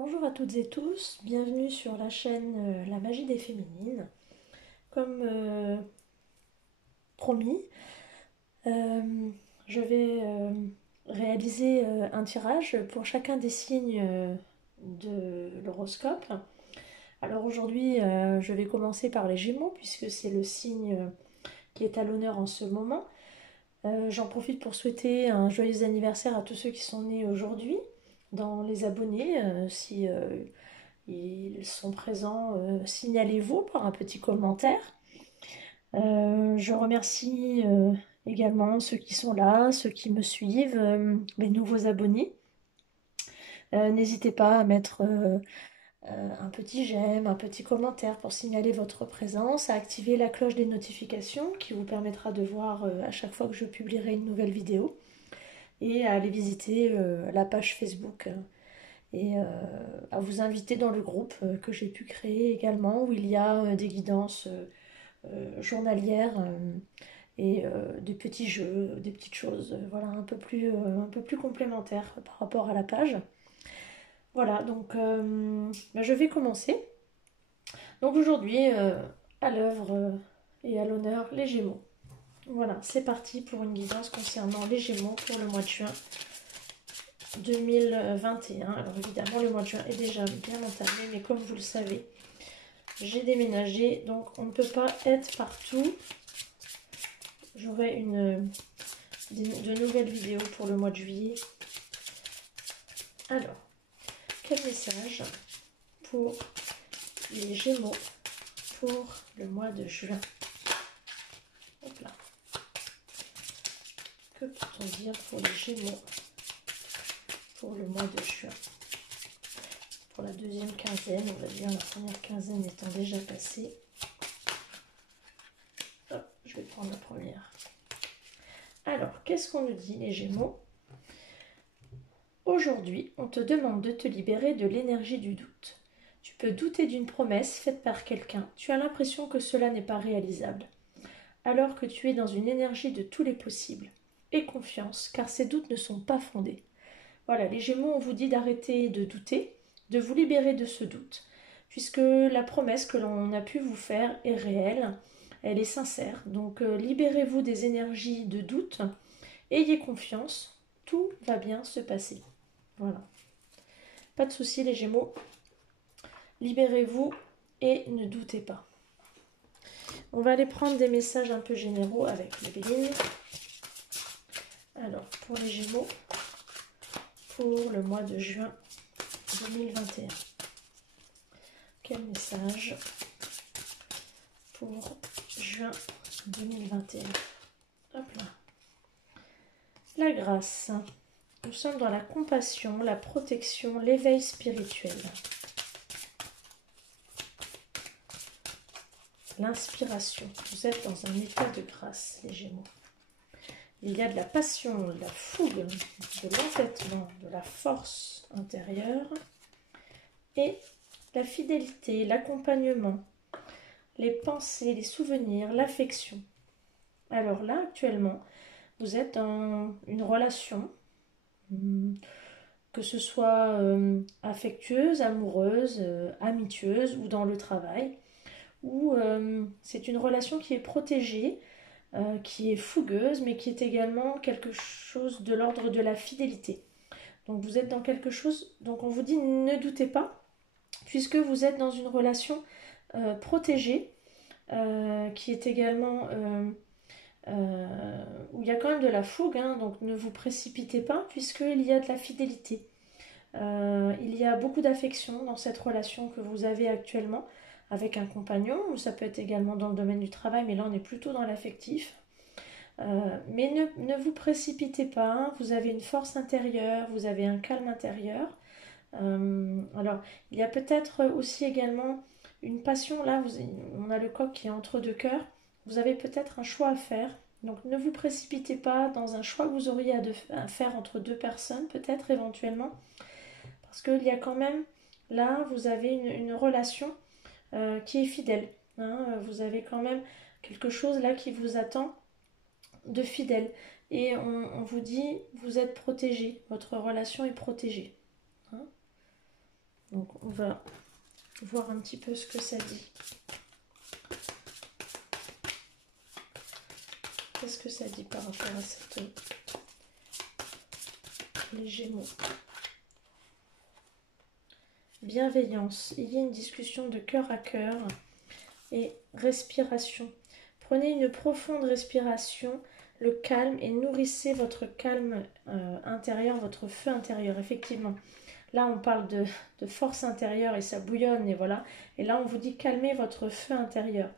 Bonjour à toutes et tous, bienvenue sur la chaîne La Magie des Féminines. Comme promis, euh, je vais réaliser un tirage pour chacun des signes de l'horoscope. Alors aujourd'hui, je vais commencer par les Gémeaux puisque c'est le signe qui est à l'honneur en ce moment. J'en profite pour souhaiter un joyeux anniversaire à tous ceux qui sont nés aujourd'hui. Dans les abonnés, si ils sont présents, signalez-vous par un petit commentaire. Je remercie également ceux qui sont là, ceux qui me suivent, les nouveaux abonnés. N'hésitez pas à mettre un petit j'aime, un petit commentaire pour signaler votre présence, à activer la cloche des notifications qui vous permettra de voir à chaque fois que je publierai une nouvelle vidéo et à aller visiter la page Facebook et à vous inviter dans le groupe que j'ai pu créer également où il y a des guidances journalières et des petits jeux, des petites choses voilà, un peu plus complémentaires par rapport à la page. Voilà, donc je vais commencer. Donc aujourd'hui, à l'œuvre et à l'honneur, les Gémeaux. Voilà, c'est parti pour une guidance concernant les Gémeaux pour le mois de juin 2021. Alors évidemment, le mois de juin est déjà bien entamé, mais comme vous le savez, j'ai déménagé, donc on ne peut pas être partout. J'aurai de nouvelles vidéos pour le mois de juillet. Alors, quel message pour les Gémeaux pour le mois de juin? Hop là. Que peut-on dire pour les Gémeaux pour le mois de juin? Pour la deuxième quinzaine, on va dire la première quinzaine étant déjà passée. Hop, je vais prendre la première. Alors, qu'est-ce qu'on nous dit les Gémeaux? Aujourd'hui, on te demande de te libérer de l'énergie du doute. Tu peux douter d'une promesse faite par quelqu'un. Tu as l'impression que cela n'est pas réalisable. Alors que tu es dans une énergie de tous les possibles. Aie confiance, car ces doutes ne sont pas fondés. Voilà, les Gémeaux, on vous dit d'arrêter de douter, de vous libérer de ce doute, puisque la promesse que l'on a pu vous faire est réelle, elle est sincère. Donc libérez-vous des énergies de doute, ayez confiance, tout va bien se passer. Voilà. Pas de souci les Gémeaux. Libérez-vous et ne doutez pas. On va aller prendre des messages un peu généraux avec Evelyne. Alors, pour les Gémeaux, pour le mois de juin 2021. Quel message pour juin 2021? Hop là. La grâce. Nous sommes dans la compassion, la protection, l'éveil spirituel. L'inspiration. Vous êtes dans un état de grâce, les Gémeaux. Il y a de la passion, de la fougue, de l'entêtement, de la force intérieure et la fidélité, l'accompagnement, les pensées, les souvenirs, l'affection. Alors là, actuellement, vous êtes dans une relation, que ce soit affectueuse, amoureuse, amitueuse ou dans le travail, où c'est une relation qui est protégée, qui est fougueuse, mais qui est également quelque chose de l'ordre de la fidélité. Donc vous êtes dans quelque chose, donc on vous dit ne doutez pas, puisque vous êtes dans une relation protégée, qui est également où il y a quand même de la fougue, hein, donc ne vous précipitez pas, puisqu'il y a de la fidélité. Il y a beaucoup d'affection dans cette relation que vous avez actuellement avec un compagnon, ou ça peut être également dans le domaine du travail, mais là on est plutôt dans l'affectif. Mais ne vous précipitez pas, hein, vous avez une force intérieure, vous avez un calme intérieur. Alors, il y a peut-être aussi également une passion, là, on a le coq qui est entre deux cœurs, vous avez peut-être un choix à faire. Donc ne vous précipitez pas dans un choix que vous auriez à faire entre deux personnes, peut-être éventuellement, parce qu'il y a quand même, là, vous avez une relation qui est fidèle. Hein, vous avez quand même quelque chose là qui vous attend de fidèle. Et on vous dit, vous êtes protégé, votre relation est protégée. Hein. Donc on va voir un petit peu ce que ça dit. Qu'est-ce que ça dit par rapport à les Gémeaux? Bienveillance. Il y a une discussion de cœur à cœur et respiration. Prenez une profonde respiration, le calme, et nourrissez votre calme intérieur, votre feu intérieur. Effectivement, là on parle de force intérieure et ça bouillonne et voilà. Et là on vous dit calmez votre feu intérieur.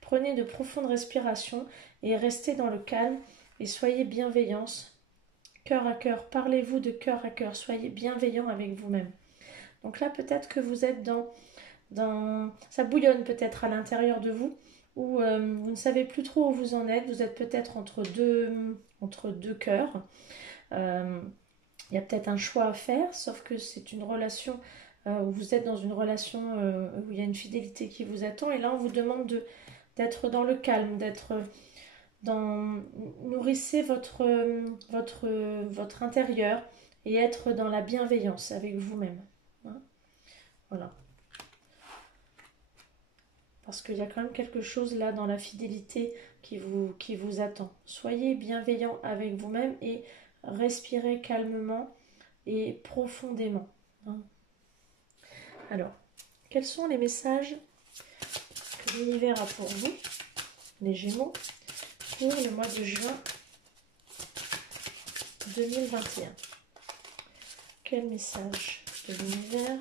Prenez de profondes respirations et restez dans le calme et soyez bienveillance. Cœur à cœur, parlez-vous de cœur à cœur, soyez bienveillant avec vous-même. Donc là peut-être que vous êtes ça bouillonne peut-être à l'intérieur de vous, où vous ne savez plus trop où vous en êtes, vous êtes peut-être entre deux cœurs. Il y a peut-être un choix à faire, sauf que c'est une relation où vous êtes dans une relation où il y a une fidélité qui vous attend, et là on vous demande d'être dans le calme, nourrissez votre intérieur et être dans la bienveillance avec vous-même. Hein, voilà. Parce qu'il y a quand même quelque chose là dans la fidélité qui vous attend. Soyez bienveillant avec vous-même et respirez calmement et profondément. Hein. Alors, quels sont les messages que l'univers a pour vous, les Gémeaux, pour le mois de juin 2021? Quel message de l'univers?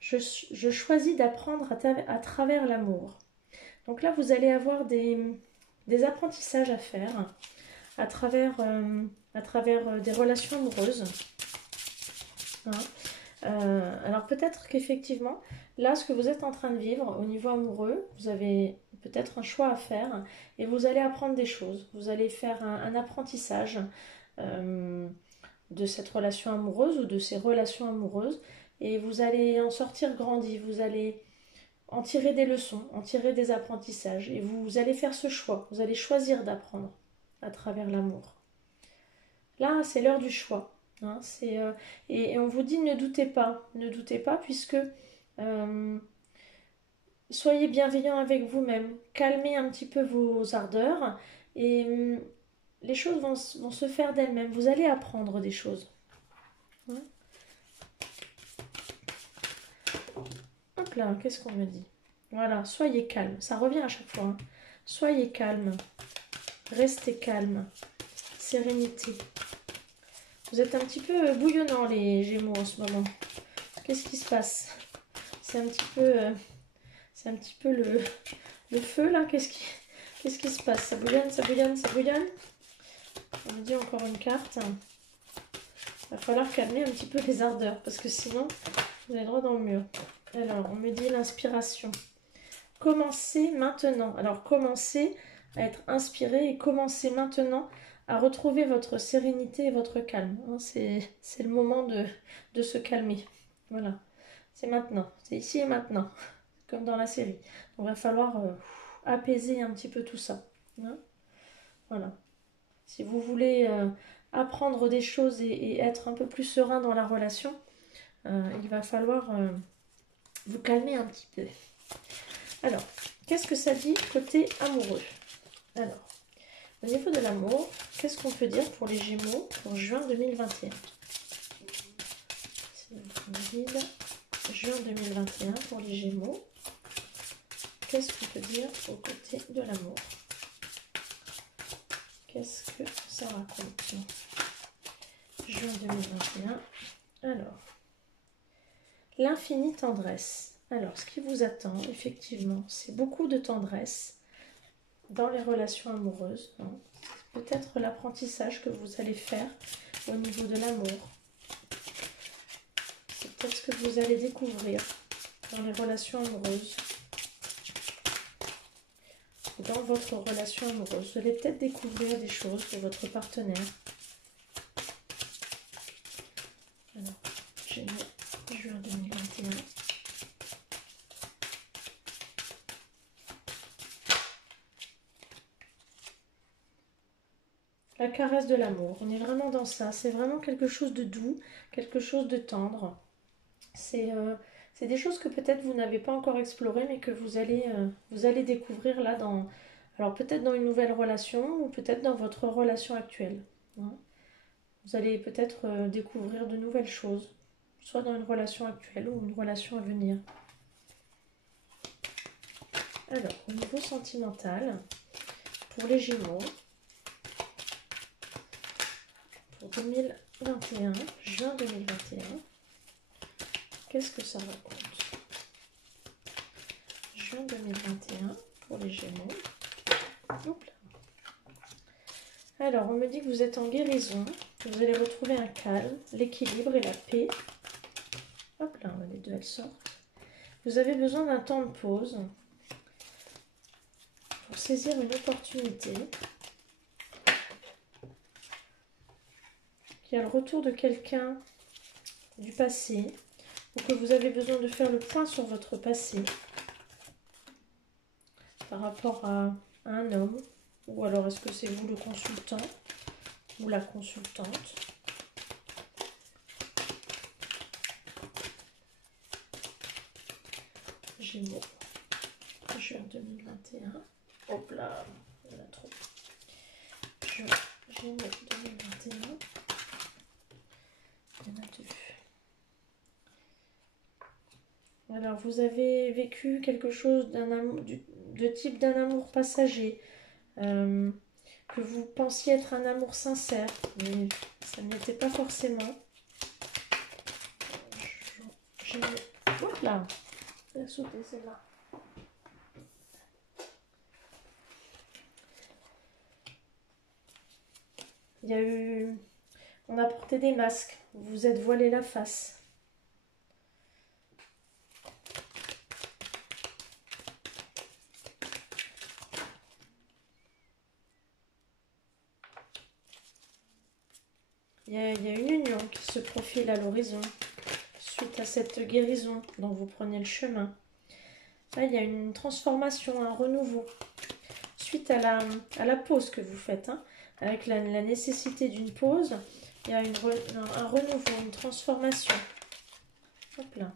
Je choisis d'apprendre à travers l'amour. Donc là, vous allez avoir des apprentissages à faire à travers des relations amoureuses. Hein. Alors peut-être qu'effectivement, là, ce que vous êtes en train de vivre au niveau amoureux, vous avez peut-être un choix à faire et vous allez apprendre des choses. Vous allez faire un apprentissage de cette relation amoureuse ou de ces relations amoureuses, et vous allez en sortir grandi, vous allez en tirer des leçons, en tirer des apprentissages, et vous allez faire ce choix, vous allez choisir d'apprendre à travers l'amour. Là, c'est l'heure du choix. Hein, et on vous dit ne doutez pas, puisque soyez bienveillant avec vous-même, calmez un petit peu vos ardeurs, et les choses vont se faire d'elles-mêmes, vous allez apprendre des choses. Hein. Hop là, qu'est-ce qu'on me dit? Voilà, soyez calme, ça revient à chaque fois. Hein. Soyez calme, restez calme, sérénité. Vous êtes un petit peu bouillonnant les Gémeaux en ce moment. Qu'est-ce qui se passe? C'est un petit peu le feu là. Qu'est-ce qui se passe? Ça bouillonne, ça bouillonne, ça bouillonne. On me dit encore une carte. Il va falloir calmer un petit peu les ardeurs parce que sinon vous allez droit dans le mur. Alors, on me dit l'inspiration. Commencez maintenant. Alors, commencez à être inspiré et commencez maintenant à retrouver votre sérénité et votre calme. Hein, c'est le moment de se calmer. Voilà. C'est maintenant. C'est ici et maintenant. Comme dans la série. Donc, il va falloir apaiser un petit peu tout ça. Hein, voilà. Si vous voulez apprendre des choses et être un peu plus serein dans la relation, il va falloir vous calmer un petit peu. Alors, qu'est-ce que ça dit côté amoureux? Alors, au niveau de l'amour, qu'est-ce qu'on peut dire pour les Gémeaux pour juin 2021? C'est notre guide. Juin 2021 pour les Gémeaux. Qu'est-ce qu'on peut dire au côté de l'amour? Qu'est-ce que ça raconte? Juin 2021. Alors, l'infinie tendresse. Alors, ce qui vous attend, effectivement, c'est beaucoup de tendresse dans les relations amoureuses. Hein. Peut-être l'apprentissage que vous allez faire au niveau de l'amour. C'est peut-être ce que vous allez découvrir dans les relations amoureuses. Dans votre relation amoureuse, vous allez peut-être découvrir des choses de votre partenaire. Alors, Gémeaux, juin 2021. La caresse de l'amour. On est vraiment dans ça. C'est vraiment quelque chose de doux, quelque chose de tendre. C'est des choses que peut-être vous n'avez pas encore explorées, mais que vous allez découvrir là dans... Alors peut-être dans une nouvelle relation ou peut-être dans votre relation actuelle. Hein. Vous allez peut-être découvrir de nouvelles choses, soit dans une relation actuelle ou une relation à venir. Alors, au niveau sentimental, pour les Gémeaux, pour 2021, juin 2021, qu'est-ce que ça raconte? Juin 2021, pour les Gémeaux. Hop là. Alors, on me dit que vous êtes en guérison, que vous allez retrouver un calme, l'équilibre et la paix. Hop là, les deux, elles sortent. Vous avez besoin d'un temps de pause pour saisir une opportunité. Il y a le retour de quelqu'un du passé, ou que vous avez besoin de faire le point sur votre passé par rapport à un homme, ou alors est-ce que c'est vous le consultant ou la consultante? Gémeaux, juin 2021. Hop là, il y en a trop. Gémeaux 2021. Il y en a deux. Alors, vous avez vécu quelque chose d'un amour, de type d'un amour passager, que vous pensiez être un amour sincère, mais ça ne l'était pas forcément. Hop là, elle a sauté celle-là. Il y a eu... On a porté des masques, vous vous êtes voilé la face. Il y a une union qui se profile à l'horizon suite à cette guérison dont vous prenez le chemin. Là, il y a une transformation, un renouveau suite à la pause que vous faites. Hein, avec la nécessité d'une pause, il y a un renouveau, une transformation. Hop là.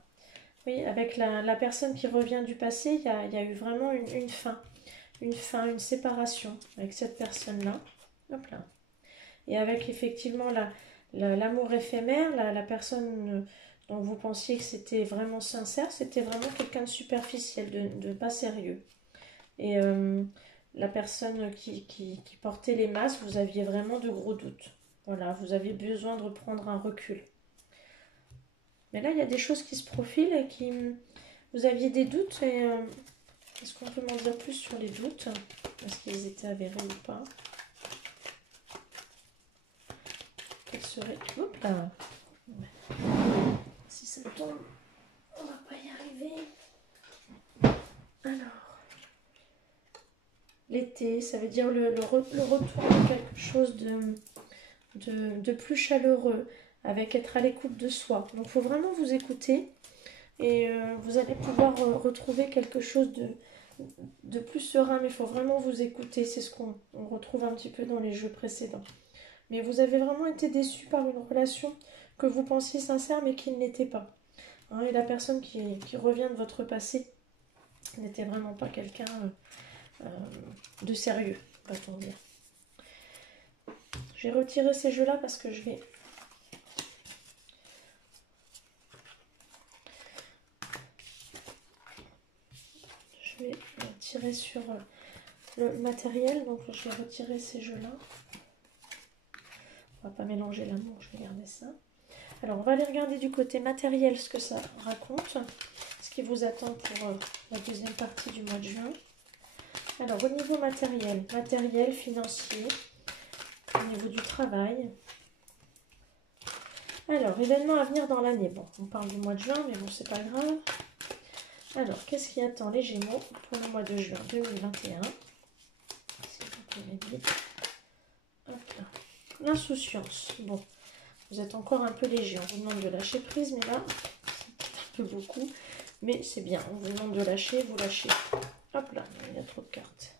Oui, avec la personne qui revient du passé, il y a eu vraiment une fin, une séparation avec cette personne-là. Hop là. Et avec effectivement l'amour éphémère, la personne dont vous pensiez que c'était vraiment sincère, c'était vraiment quelqu'un de superficiel, de pas sérieux. Et la personne qui portait les masques, vous aviez vraiment de gros doutes. Voilà, vous aviez besoin de reprendre un recul. Mais là, il y a des choses qui se profilent et qui... Vous aviez des doutes et... Est-ce qu'on peut m'en dire plus sur les doutes? Est-ce qu'ils étaient avérés ou pas? Quel serait... Hop là. Si ça tombe, on va pas y arriver. Alors, l'été, ça veut dire le retour de quelque chose de plus chaleureux, avec être à l'écoute de soi. Donc, il faut vraiment vous écouter et vous allez pouvoir retrouver quelque chose de plus serein, mais il faut vraiment vous écouter. C'est ce qu'on retrouve un petit peu dans les jeux précédents. Mais vous avez vraiment été déçu par une relation que vous pensiez sincère, mais qui ne l'était pas. Hein, et la personne qui revient de votre passé n'était vraiment pas quelqu'un de sérieux, va-t-on dire. J'ai retiré ces jeux-là parce que je vais... tirer sur le matériel, donc je vais retirer ces jeux-là. On va pas mélanger l'amour, je vais garder ça. Alors, on va aller regarder du côté matériel ce que ça raconte, ce qui vous attend pour la deuxième partie du mois de juin. Alors, au niveau matériel, financier, au niveau du travail. Alors, événements à venir dans l'année. Bon, on parle du mois de juin, mais bon, c'est pas grave. Alors, qu'est-ce qui attend les Gémeaux pour le mois de juin 2021? L'insouciance. Bon, vous êtes encore un peu léger. On vous demande de lâcher prise, mais là, c'est un peu beaucoup. Mais c'est bien. On vous demande de lâcher, vous lâchez. Hop là, il y a trop de cartes.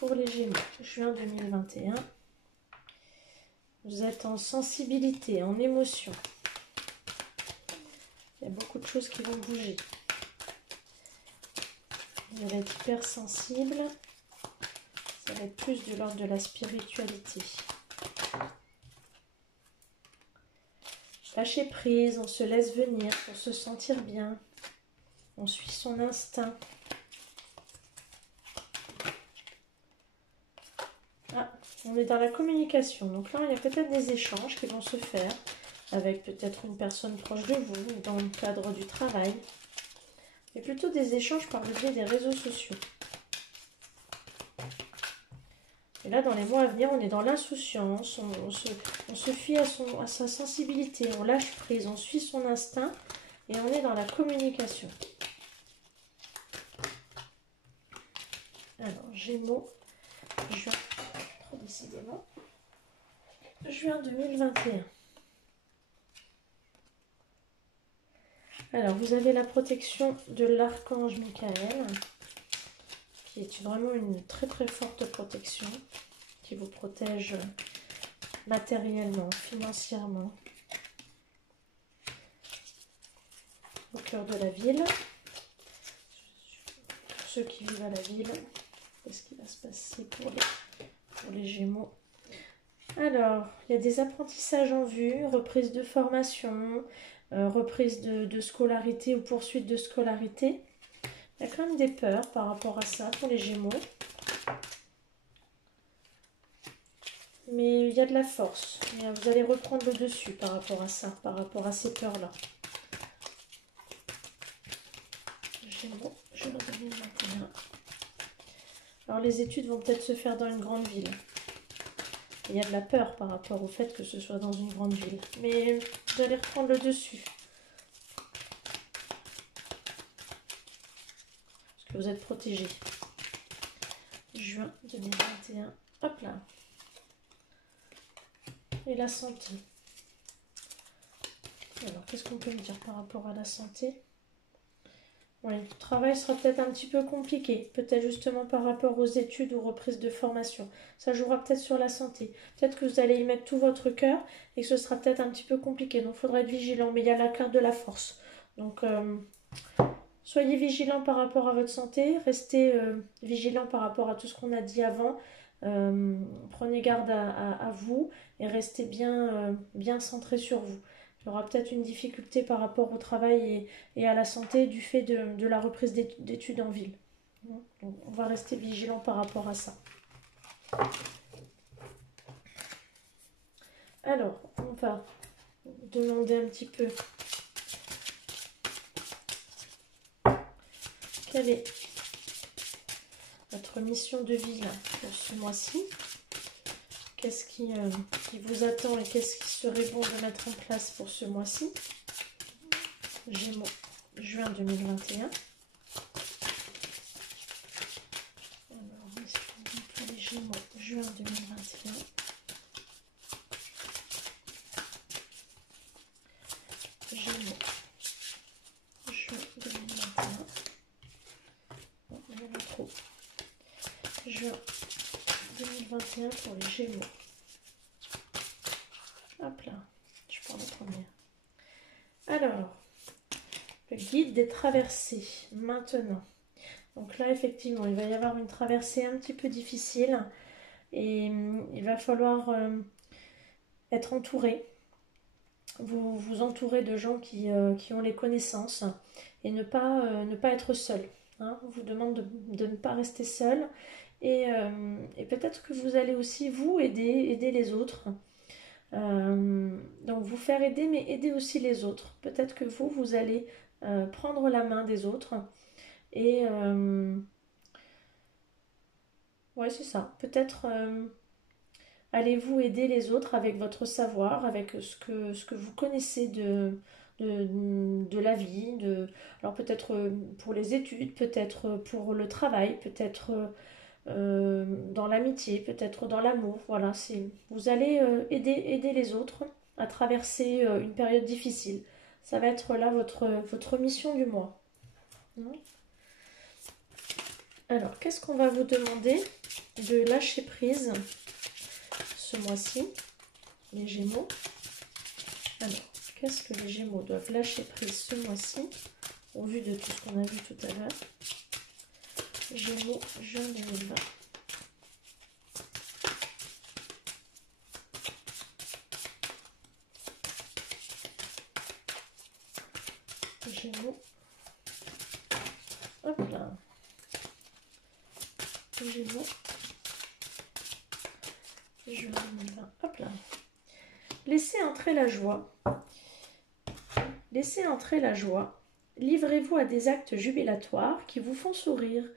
Pour les Gémeaux, juin 2021. Vous êtes en sensibilité, en émotion. Il y a beaucoup de choses qui vont bouger. Vous allez être hyper sensible. Ça va être plus de l'ordre de la spiritualité. Lâcher prise, on se laisse venir pour se sentir bien. On suit son instinct. Ah, on est dans la communication. Donc là, il y a peut-être des échanges qui vont se faire avec peut-être une personne proche de vous, dans le cadre du travail. Mais plutôt des échanges par le biais des réseaux sociaux. Et là, dans les mois à venir, on est dans l'insouciance, on se fie à sa sensibilité, on lâche prise, on suit son instinct et on est dans la communication. Alors, Gémeaux, juin, trop décidément, juin 2021. Alors, vous avez la protection de l'archange Michael, qui est vraiment une très très forte protection, qui vous protège matériellement, financièrement, au cœur de la ville. Pour ceux qui vivent à la ville, qu'est-ce qui va se passer pour les Gémeaux? Alors, il y a des apprentissages en vue, reprise de formation, reprise de scolarité ou poursuite de scolarité. Il y a quand même des peurs par rapport à ça pour les Gémeaux. Mais il y a de la force. Et vous allez reprendre le dessus par rapport à ça, par rapport à ces peurs-là. Gémeaux, juin 2021. Alors les études vont peut-être se faire dans une grande ville. Il y a de la peur par rapport au fait que ce soit dans une grande ville. Mais vous allez reprendre le dessus. Parce que vous êtes protégé. Juin 2021. Hop là. Et la santé. Alors, qu'est-ce qu'on peut me dire par rapport à la santé? Oui, le travail sera peut-être un petit peu compliqué. Peut-être justement par rapport aux études ou reprises de formation. Ça jouera peut-être sur la santé. Peut-être que vous allez y mettre tout votre cœur et que ce sera peut-être un petit peu compliqué. Donc, il faudra être vigilant. Mais il y a la carte de la force. Donc, soyez vigilant par rapport à votre santé. Restez vigilant par rapport à tout ce qu'on a dit avant. Prenez garde à vous et restez bien centré sur vous. Il y aura peut-être une difficulté par rapport au travail et à la santé du fait de la reprise d'études en ville. Donc, on va rester vigilant par rapport à ça. Alors, on va demander un petit peu quelle est votre mission de vie là, pour ce mois-ci. Qu'est-ce qui vous attend et qu'est-ce qui serait bon de mettre en place pour ce mois-ci? Gémeaux, juin 2021. Alors, qu'est-ce qu'on dit pour les Gémeaux, juin 2021? Gémeaux, juin 2021. Bon, il y en a trop. Juin 2021 pour les Gémeaux. Hop là, je prends la première. Alors, le guide des traversées, maintenant. Donc là, effectivement, il va y avoir une traversée un petit peu difficile et il va falloir être entouré. Vous vous entourez de gens qui ont les connaissances et ne pas être seul. Hein. On vous demande de ne pas rester seul et peut-être que vous allez aussi, vous, aider les autres. Donc vous faire aider, mais aider aussi les autres. Peut-être que vous allez prendre la main des autres et ouais, c'est ça. Peut-être allez-vous aider les autres avec votre savoir, avec ce que vous connaissez de la vie. Alors peut-être pour les études, peut-être pour le travail, peut-être dans l'amitié, peut-être dans l'amour. Voilà, vous allez aider les autres à traverser une période difficile. Ça va être là votre mission du mois. Alors, qu'est-ce qu'on va vous demander de lâcher prise ce mois-ci, les Gémeaux? Alors, qu'est-ce que les Gémeaux doivent lâcher prise ce mois-ci, au vu de tout ce qu'on a vu tout à l'heure? Gémeaux, juin 2020. Gémeaux. Hop là. Gémeaux. Juin 2020. Hop là. Laissez entrer la joie. Laissez entrer la joie. Livrez-vous à des actes jubilatoires qui vous font sourire.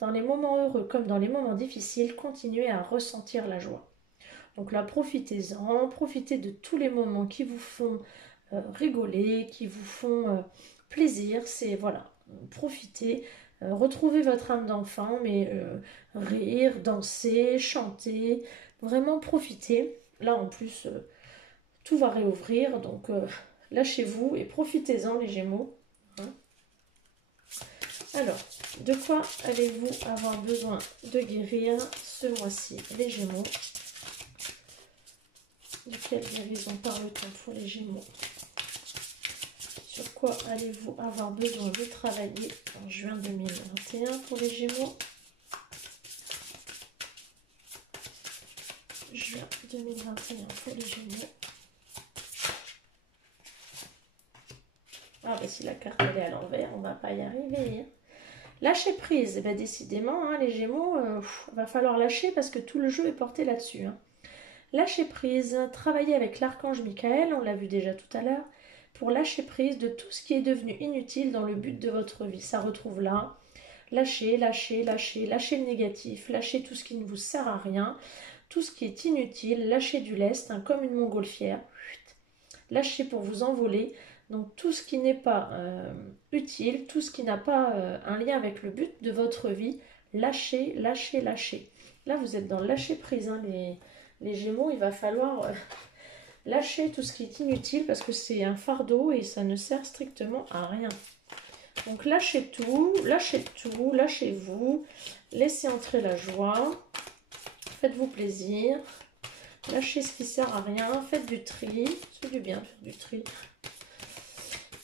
Dans les moments heureux comme dans les moments difficiles, continuez à ressentir la joie. Donc là, profitez-en, profitez de tous les moments qui vous font rigoler, qui vous font plaisir. C'est voilà, profitez, retrouvez votre âme d'enfant, mais rire, danser, chanter, vraiment profitez. Là en plus, tout va réouvrir, donc lâchez-vous et profitez-en les Gémeaux. Hein. Alors, de quoi allez-vous avoir besoin de guérir ce mois-ci, les Gémeaux? De quelle guérison parle-t-on pour les Gémeaux? Sur quoi allez-vous avoir besoin de travailler en juin 2021 pour les Gémeaux? Juin 2021 pour les Gémeaux. Ah bah si la carte elle est à l'envers, on va pas y arriver. Hein. Lâcher prise, eh ben, décidément, hein, les Gémeaux, va falloir lâcher parce que tout le jeu est porté là-dessus. Hein. Lâcher prise, travailler avec l'archange Michael, on l'a vu déjà tout à l'heure, pour lâcher prise de tout ce qui est devenu inutile dans le but de votre vie. Ça retrouve là. Lâchez, lâchez, lâchez, lâchez le négatif, lâchez tout ce qui ne vous sert à rien, tout ce qui est inutile, lâchez du lest, hein, comme une montgolfière. Lâchez pour vous envoler. Donc tout ce qui n'est pas utile, tout ce qui n'a pas un lien avec le but de votre vie, lâchez, lâchez, lâchez. Là, vous êtes dans le lâcher prise, hein, les Gémeaux. Il va falloir lâcher tout ce qui est inutile parce que c'est un fardeau et ça ne sert strictement à rien. Donc lâchez tout, lâchez-vous, laissez entrer la joie, faites-vous plaisir, lâchez ce qui ne sert à rien, faites du tri, c'est du bien de faire du tri.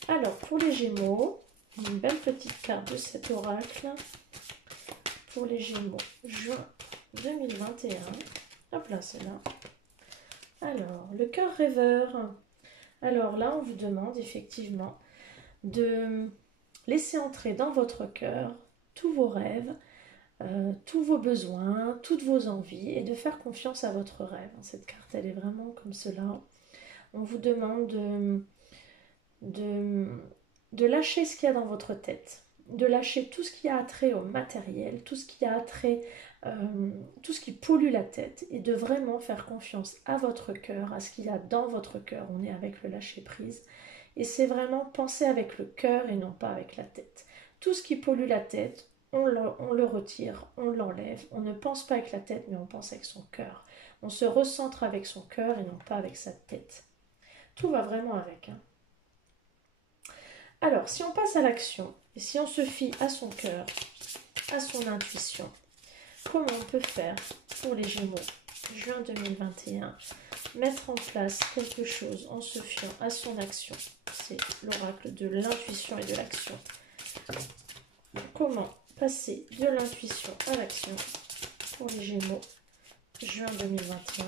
Alors, pour les Gémeaux, une belle petite carte de cet oracle. Pour les Gémeaux, juin 2021. Hop là, c'est là. Alors, le cœur rêveur. Alors là, on vous demande effectivement de laisser entrer dans votre cœur tous vos rêves, tous vos besoins, toutes vos envies et de faire confiance à votre rêve. Cette carte, elle est vraiment comme cela. On vous demande de lâcher ce qu'il y a dans votre tête, de lâcher tout ce qui a attrait au matériel, tout ce qui a attrait, tout ce qui pollue la tête et de vraiment faire confiance à votre cœur, à ce qu'il y a dans votre cœur. On est avec le lâcher prise et c'est vraiment penser avec le cœur et non pas avec la tête. Tout ce qui pollue la tête, on le retire, on l'enlève, on ne pense pas avec la tête mais on pense avec son cœur. On se recentre avec son cœur et non pas avec sa tête. Tout va vraiment avec, hein. Alors, si on passe à l'action, et si on se fie à son cœur, à son intuition, comment on peut faire pour les Gémeaux, juin 2021, mettre en place quelque chose en se fiant à son action? C'est l'oracle de l'intuition et de l'action. Comment passer de l'intuition à l'action pour les Gémeaux, juin 2021?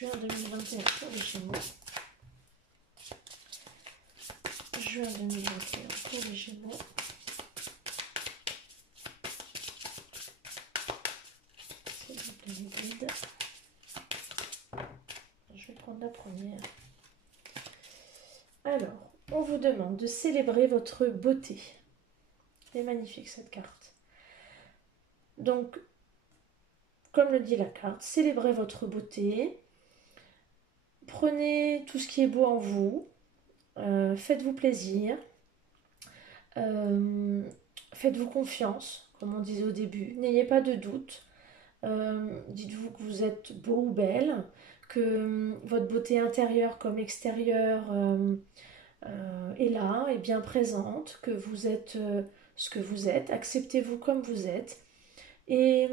Juin 2021 pour les Gémeaux. Juin 2021 pour les Gémeaux. S'il vous plaît, les guides. Je vais prendre la première. Alors, on vous demande de célébrer votre beauté. Elle est magnifique cette carte. Donc, comme le dit la carte, célébrez votre beauté. Prenez tout ce qui est beau en vous, faites-vous plaisir, Euh, Faites-vous confiance, comme on disait au début. N'ayez pas de doute. Dites-vous que vous êtes beau ou belle, que votre beauté intérieure comme extérieure est là, est bien présente, que vous êtes ce que vous êtes. Acceptez-vous comme vous êtes. Et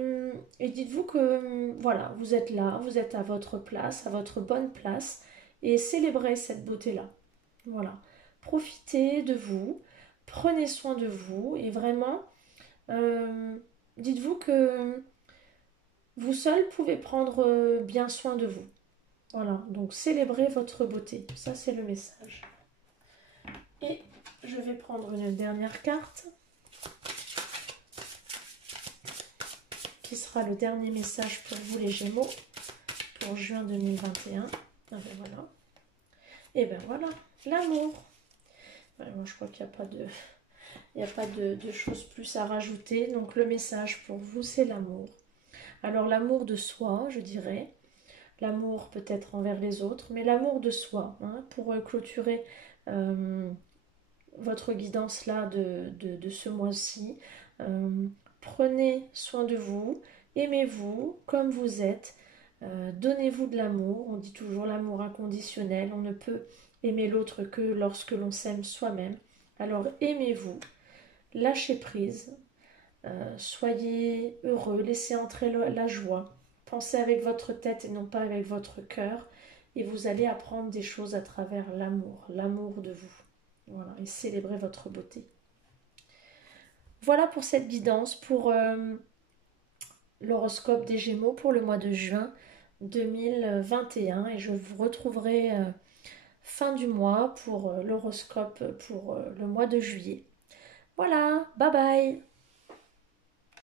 dites-vous que voilà, vous êtes là, vous êtes à votre place, à votre bonne place, et célébrez cette beauté-là. Voilà. Profitez de vous, prenez soin de vous, et vraiment, euh, dites-vous que vous seul pouvez prendre bien soin de vous. Voilà, donc célébrez votre beauté. Ça, c'est le message. Et je vais prendre une dernière carte, qui sera le dernier message pour vous les Gémeaux, pour juin 2021. Ah ben voilà. Et ben voilà, l'amour. Ouais, moi, je crois qu'il n'y a pas de... Il n'y a pas de choses plus à rajouter. Donc le message pour vous, c'est l'amour. Alors l'amour de soi, je dirais. L'amour peut-être envers les autres, mais l'amour de soi, hein, pour clôturer votre guidance là de ce mois-ci. Prenez soin de vous, aimez-vous comme vous êtes, donnez-vous de l'amour. On dit toujours l'amour inconditionnel. On ne peut aimer l'autre que lorsque l'on s'aime soi-même. Alors aimez-vous, lâchez prise, soyez heureux, laissez entrer la joie. Pensez avec votre tête et non pas avec votre cœur. Et vous allez apprendre des choses à travers l'amour de vous. Voilà, et célébrez votre beauté. Voilà pour cette guidance, pour l'horoscope des Gémeaux pour le mois de juin 2021. Et je vous retrouverai fin du mois pour l'horoscope pour le mois de juillet. Voilà, bye bye!